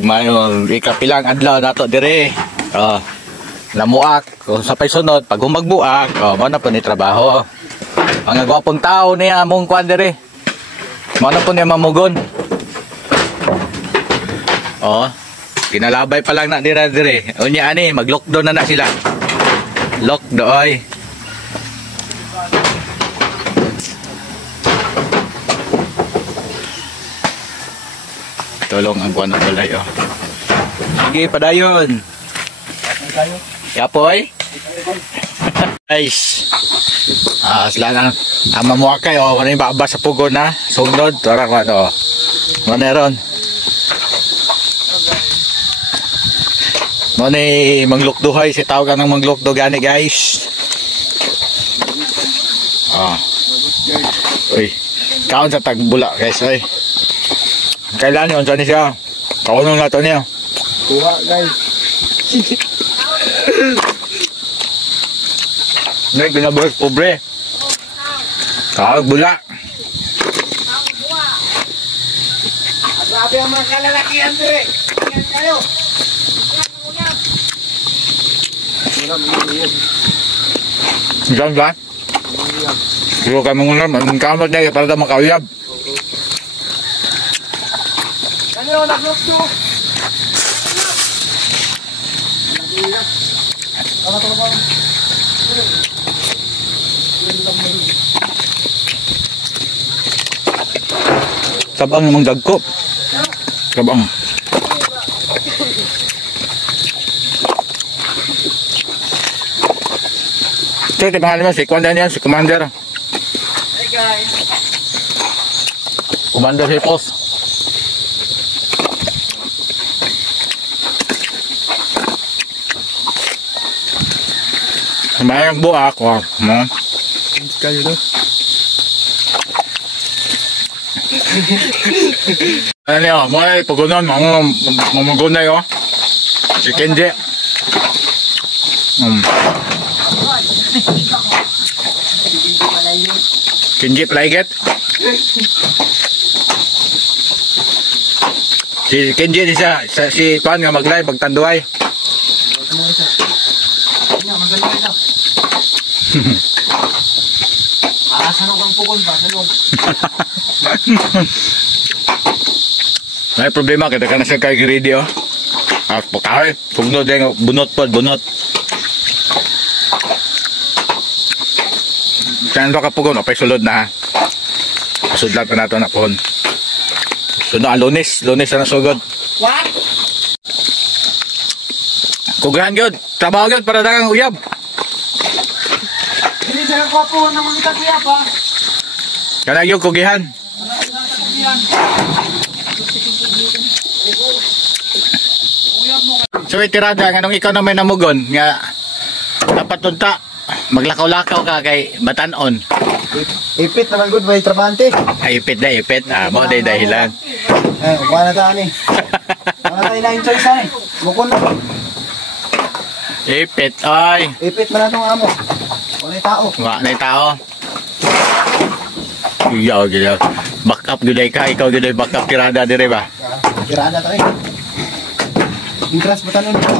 Mayon ikapilang adlaw nato dire. Namuak kung sa paysunod pag humagbuak, mo na po ni trabaho. Ang gwapong tao niya among kuan dire. Mo na po niya mamugon. Kinalabay pa lang na dire. Unya ani mag-lockdown na sila. Lockdown. Tulong ang kuan balay Sige, padayon. Yapoy. Guys. Sila nang mamuakay wala yung babas sa pugon na. Sunod, tara ko Maneron. Mani manglukduhay si tawag ng manglukdo gani guys. Uy, kaon sa tagbula guys oy. Kailan yun? Saan siya? Kaunong na ito niya. Kuha guys. Ngayon, pinabuhit pobre. Kagbula. Grabe ang mga kalalakihan dire. Ingat kayo. Diyan ba? Pero kami ngulam, ang kamot niya para na makawiyab. Ano, naglukso. Sabang namang dagkop. Sabang. Ito, pangalan mo, si Kwandan yan, si Commander. Hey guys. Commander Hipos. Mayang buak, Kayo daw. Ano yun, may pagunan, mamagunay si Kenji. Kenji Playget. Si Kenji di siya, si Pan nga mag-live, magtanduay. Sanok ang pukon ba? Sanok. May problema, kita ka na siya kay ready pagkahay, sugnod yung bunot po, bunot. Saan ba kapugon? Pa'y sulod na sudlat pa nato na pohon. Sunod lunes na nasugod. What? Kugahan yun, trabaho yun para dagang uyab. Hindi siya po ng mga kuya pa. Kana yung kugihan. So itirada nga nung ikaw na may namugon nga dapat tunta maglakaw-lakaw ka kay batanon. Ipit naman good by trabante. Ipit. Mo day dahilan. Wala na tayo ni. Wala tayo na choice ani. Bukon na. Ipit ay. Ipit man atong amo. Wala tao. Wala tao. Iyaw gila. Back up gyud ka, ikaw gyud back up tirada dire ba? Tirada tayo. Intras batanon ko.